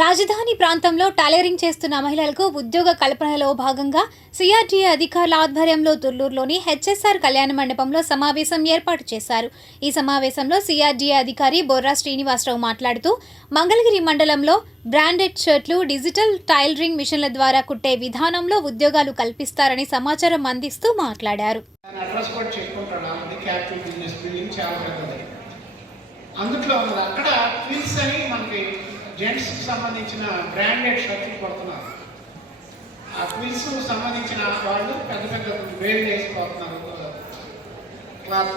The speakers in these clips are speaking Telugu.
రాజధాని ప్రాంతంలో టైలరింగ్ చేస్తున్న మహిళలకు ఉద్యోగ కల్పనలో భాగంగా సిఆర్టీఏ అధికారుల ఆధ్వర్యంలో దుర్లూరులోని హెచ్ఎస్ఆర్ కళ్యాణ మండపంలో సమావేశం ఏర్పాటు చేశారు. ఈ సమావేశంలో సిఆర్డీఏ అధికారి బొర్రా శ్రీనివాసరావు మాట్లాడుతూ మంగళగిరి మండలంలో బ్రాండెడ్ షర్ట్లు డిజిటల్ టైలరింగ్ మిషన్ల ద్వారా కుట్టే విధానంలో ఉద్యోగాలు కల్పిస్తారని సమాచారం అందిస్తూ మాట్లాడారు. అందుట్లో ఉన్నది. అక్కడ ట్విల్స్ అని మనకి జెంట్స్కి సంబంధించిన బ్రాండెడ్ షర్ట్లు కొడుతున్నారు. ఆ క్విల్స్ సంబంధించిన వాళ్ళు పెద్ద పెద్ద వేలు వేసిపోతున్నారు క్లాత్.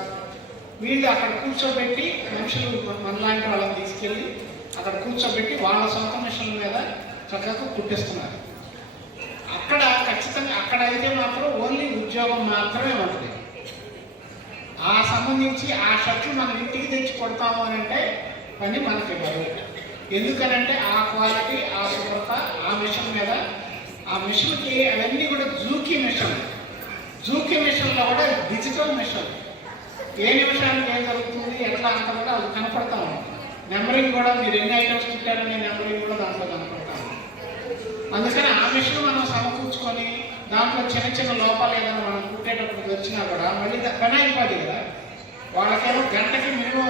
వీళ్ళు అక్కడ కూర్చోబెట్టి మనుషులు మనలాంటి వాళ్ళని తీసుకెళ్ళి అక్కడ కూర్చోబెట్టి వాళ్ళ సొంత మిషన్ల మీద చక్కగా కుట్టిస్తున్నారు. అక్కడ ఖచ్చితంగా అక్కడ అయితే మాత్రం ఓన్లీ ఉద్యోగం మాత్రమే ఉంటుంది. ఆ సంబంధించి ఆ షర్ట్లు మనం ఇంటికి తెచ్చి కొడతాము అని అంటే పని మనకి ఇవ్వరు ఎందుకనంటే ఆ క్వాలిటీ ఆ శుభ్రత ఆ మిషన్ మీద ఆ మిషన్కి అవన్నీ కూడా జూకి మిషన్. జూకి మిషన్లో కూడా డిజిటల్ మిషన్. ఏ నిమిషానికి ఏం జరుగుతుంది ఎట్లా అంత కూడా అది కనపడతా నెంబరింగ్ కూడా మీరు ఎన్ని ఐటమ్స్ కుట్టారనే నెంబరింగ్ కూడా దాంట్లో కనపడతాను అందుకని ఆ మిషన్ మనం సమకూర్చుకొని దాంట్లో చిన్న చిన్న లోపాలు ఏదైనా మనం కుట్టేటప్పుడు వచ్చినా కూడా మళ్ళీ దా- కదా. వాళ్ళకేమో గంటకి మినిమం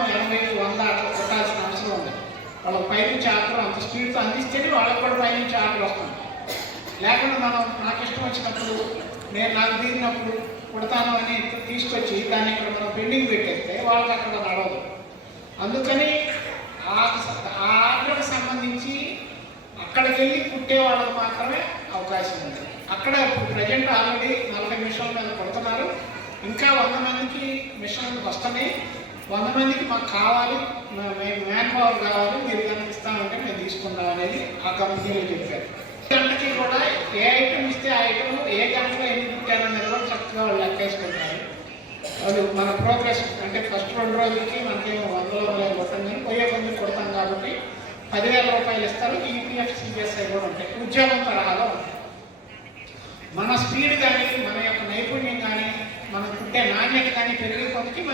వాళ్ళకి పైనుంచి ఆటలు అంత స్పీడ్తో అందిస్తేనే వాళ్ళకి కూడా పైనుంచి ఆటలు వస్తుంది. లేకుండా మనం నాకు ఇష్టం వచ్చినప్పుడు నేను నాకు తీరినప్పుడు కుడతాను అని తీసుకొచ్చి దాన్ని ఇక్కడ మనం పెండింగ్ పెట్టేస్తే వాళ్ళకి అక్కడ నడవదు. అందుకని ఆ ఆ సంబంధించి అక్కడికి వెళ్ళి కుట్టే వాళ్ళకి మాత్రమే అవకాశం ఉంది. అక్కడ ప్రజెంట్ ఆల్రెడీ నలభై మిషన్ల మీద కొడుతున్నారు ఇంకా వంద మందికి మిషన్లు వస్తున్నాయి. వంద మందికి మాకు కావాలి మ్యాన్ పవర్ కావాలి మీరు కనుక ఇస్తామంటే మేము తీసుకుందాం అనేది ఆ కంపెనీలో చెప్పారు. గంటకి కూడా ఏ ఐటమ్ ఇస్తే ఆ ఐటమ్ ఏ గంటలో ఎన్ని కుట్టారనేది కూడా చక్కగా వాళ్ళు లెక్కేసుకుంటారు. వాళ్ళు మన ప్రోగ్రెస్ అంటే ఫస్ట్ రెండు రోజులకి మనకి వంద రూపాయలు కొట్టాం కానీ పోయే కొంచెం కొడతాం కాబట్టి పదివేల రూపాయలు ఇస్తారు ఈపీఎఫ్ సిపిఎస్ఐ కూడా ఉంటాయి. ఉద్యోగం తరహాలో ఉంటాయి. మన స్పీడ్ కానీ మన యొక్క నైపుణ్యం కానీ మనం పుట్టే నాణ్యత కానీ పెరిగే కొద్దికి మన